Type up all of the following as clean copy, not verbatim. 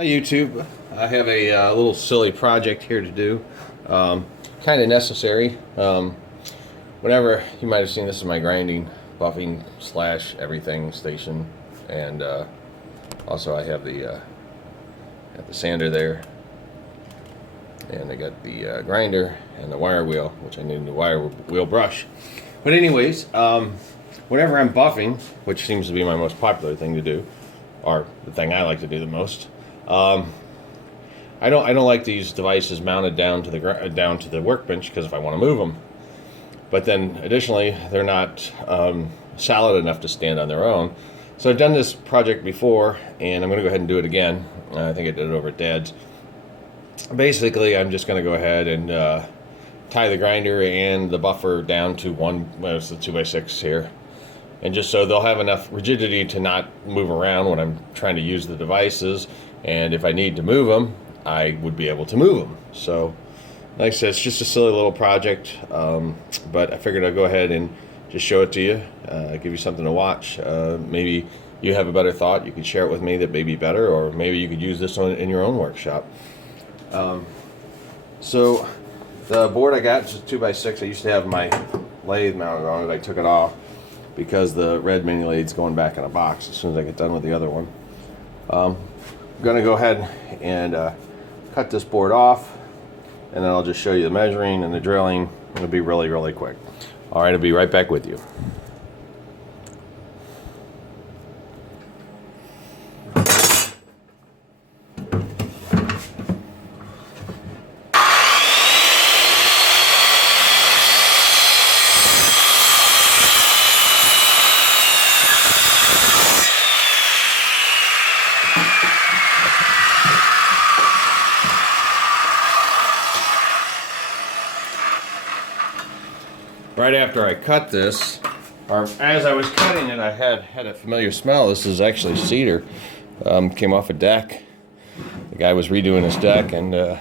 Hi YouTube. I have a little silly project here to do. Kind of necessary. Whenever you might have seen, this is my grinding, buffing slash everything station, and also I have the sander there, and I got the grinder and the wire wheel, which I need the wire wheel brush. But anyways, whenever I'm buffing, which seems to be my most popular thing to do, or the thing I like to do the most. I don't like these devices mounted down to the workbench, because if I want to move them, but then additionally they're not solid enough to stand on their own. So I've done this project before, and I'm going to go ahead and do it again. I think I did it over at Dad's. Basically, I'm just going to go ahead and tie the grinder and the buffer down to it's the 2x6 here. And just so they'll have enough rigidity to not move around when I'm trying to use the devices. And if I need to move them, I would be able to move them. So, like I said, it's just a silly little project. But I figured I'd go ahead and just show it to you, give you something to watch. Maybe you have a better thought. You could share it with me that may be better, or maybe you could use this one in your own workshop. So, the board I got is a 2x6. I used to have my lathe mounted on it. I took it off because the red mini lathe's going back in a box as soon as I get done with the other one. I'm going to go ahead and cut this board off, and then I'll just show you the measuring and the drilling. It'll be really quick. Alright, I'll be right back with you. Right after I cut this, or as I was cutting it, I had a familiar smell. This is actually cedar. Came off a deck. The guy was redoing his deck, and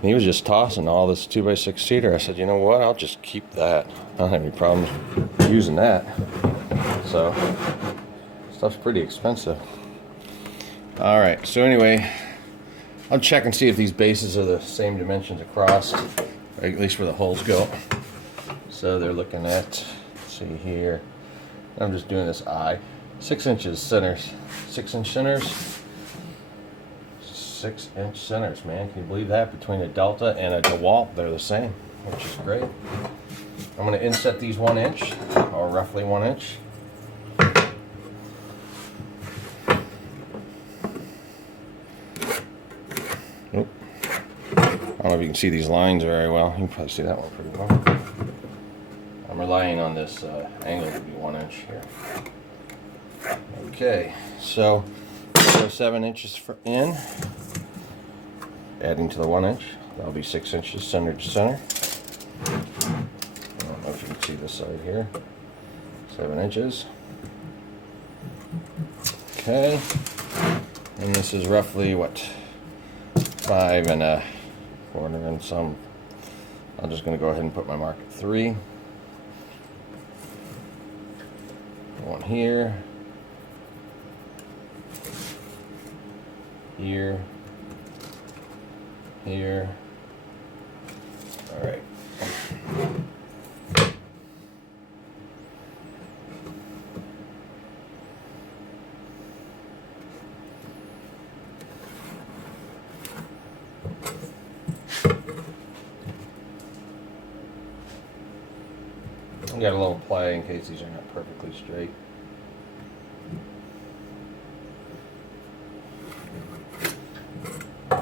he was just tossing all this 2x6 cedar. I said, you know what, I'll just keep that. I don't have any problems using that. So, stuff's pretty expensive. Alright, so anyway, I'll check and see if these bases are the same dimensions across, or at least where the holes go. So they're looking at, let's see here, I'm just doing this eye, 6 inches centers, 6-inch centers, 6-inch centers, man, can you believe that? Between a Delta and a DeWalt, they're the same, which is great. I'm going to inset these 1 inch, or roughly 1 inch. Nope. I don't know if you can see these lines very well. You can probably see that one pretty well. I'm relying on this angle to be 1 inch here. Okay, so 7 inches in, adding to the 1 inch. That'll be 6 inches center to center. I don't know if you can see this side here. 7 inches. Okay, and this is roughly what, 5 1/4 and some. I'm just going to go ahead and put my mark at 3. One here, here, here. All right. I got a little play in case these are not perfectly straight. The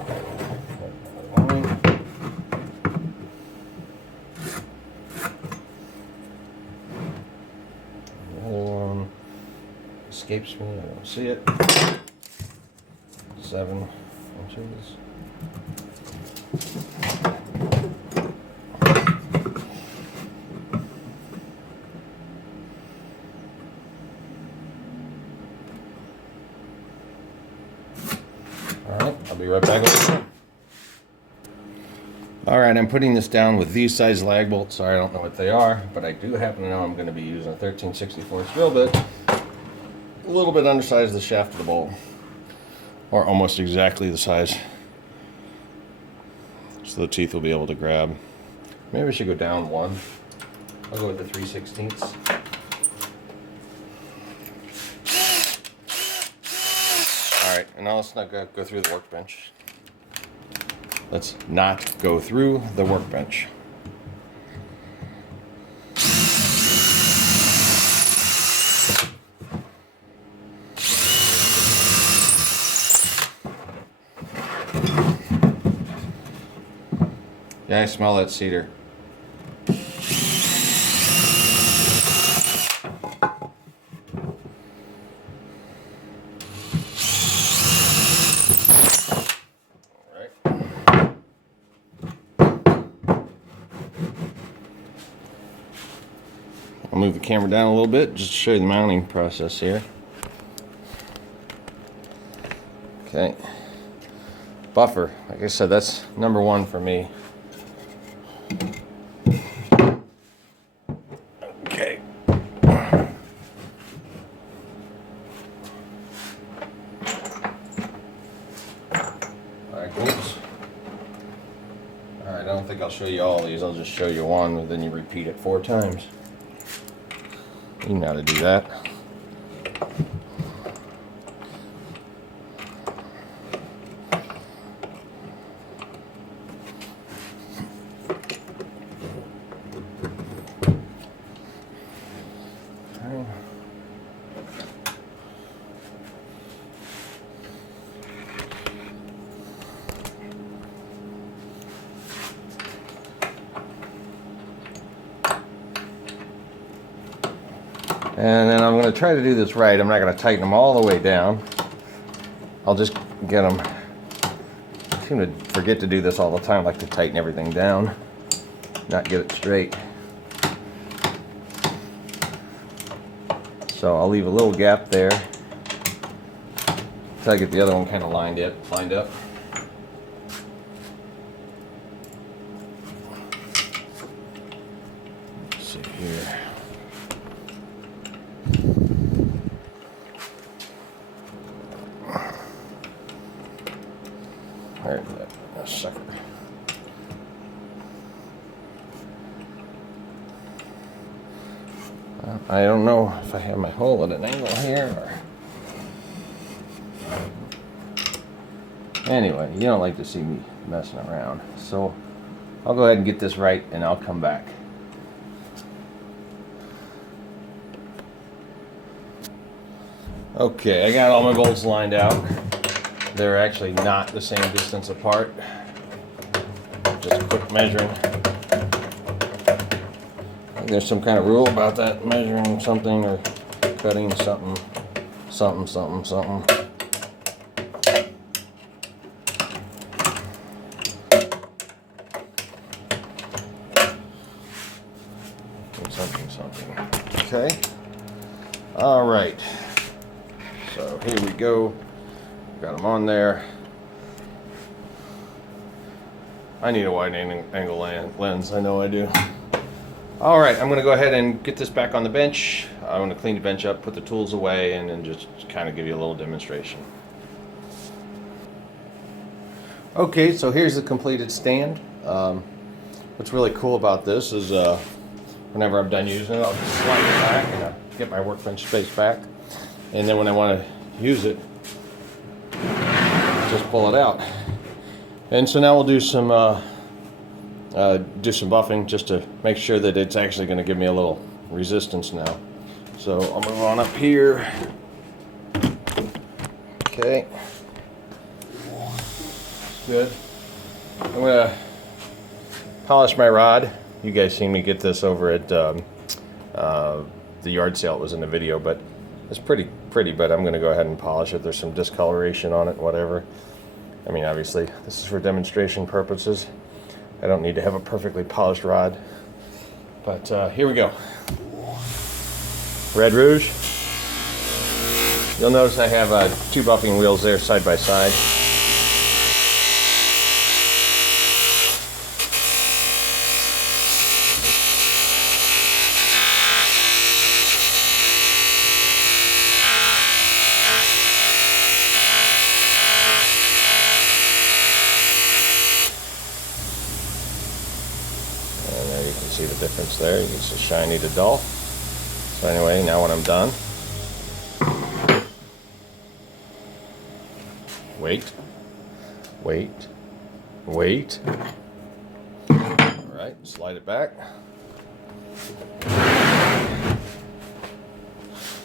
other one escapes me, I don't see it. 7 inches. Alright, I'll be right back with you. Alright, I'm putting this down with these size lag bolts. Sorry, I don't know what they are, but I do happen to know I'm going to be using a 13/64 drill bit. A little bit undersized the shaft of the bolt. or almost exactly the size, so the teeth will be able to grab. Maybe I should go down one. I'll go with the 3/16. All right, and now let's not go through the workbench. Let's not go through the workbench. Yeah, I smell that cedar. I'll move the camera down a little bit just to show you the mounting process here. Okay. Buffer, like I said, that's number one for me. Okay. Alright, oops. Alright, I don't think I'll show you all these. I'll just show you one, and then you repeat it 4 times. You know how to do that. And then I'm going to try to do this right. I'm not going to tighten them all the way down. I'll just get them. I seem to forget to do this all the time. I like to tighten everything down, not get it straight. So I'll leave a little gap there until I get the other one kind of lined up. Let's see here. There's that sucker. I don't know if I have my hole at an angle here. Anyway, you don't like to see me messing around. So I'll go ahead and get this right and I'll come back. Okay, I got all my bolts lined out. They're actually not the same distance apart. Just quick measuring. There's some kind of rule about that, measuring something or cutting something. Something. Okay. All right. So here we go. Got them on there. I need a wide angle lens. I know I do. All right, I'm going to go ahead and get this back on the bench. I want to clean the bench up, put the tools away, and then just kind of give you a little demonstration. Okay, so here's the completed stand. What's really cool about this is whenever I'm done using it, I'll just slide it back and I'll get my workbench space back. And then when I want to use it, just pull it out. And so now we'll do some buffing just to make sure that it's actually going to give me a little resistance now. So I'll move on up here. Okay. Good. I'm going to polish my rod. You guys seen me get this over at the yard sale. It was in the video, but it's pretty, but I'm going to go ahead and polish it. There's some discoloration on it, whatever. I mean, obviously, this is for demonstration purposes. I don't need to have a perfectly polished rod. But here we go. Red Rouge. You'll notice I have 2 buffing wheels there side by side. see the difference there. It's just shiny to dull. So anyway, now when I'm done, wait. All right, slide it back.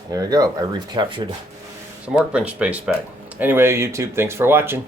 There we go. I recaptured some workbench space back. Anyway, YouTube, thanks for watching.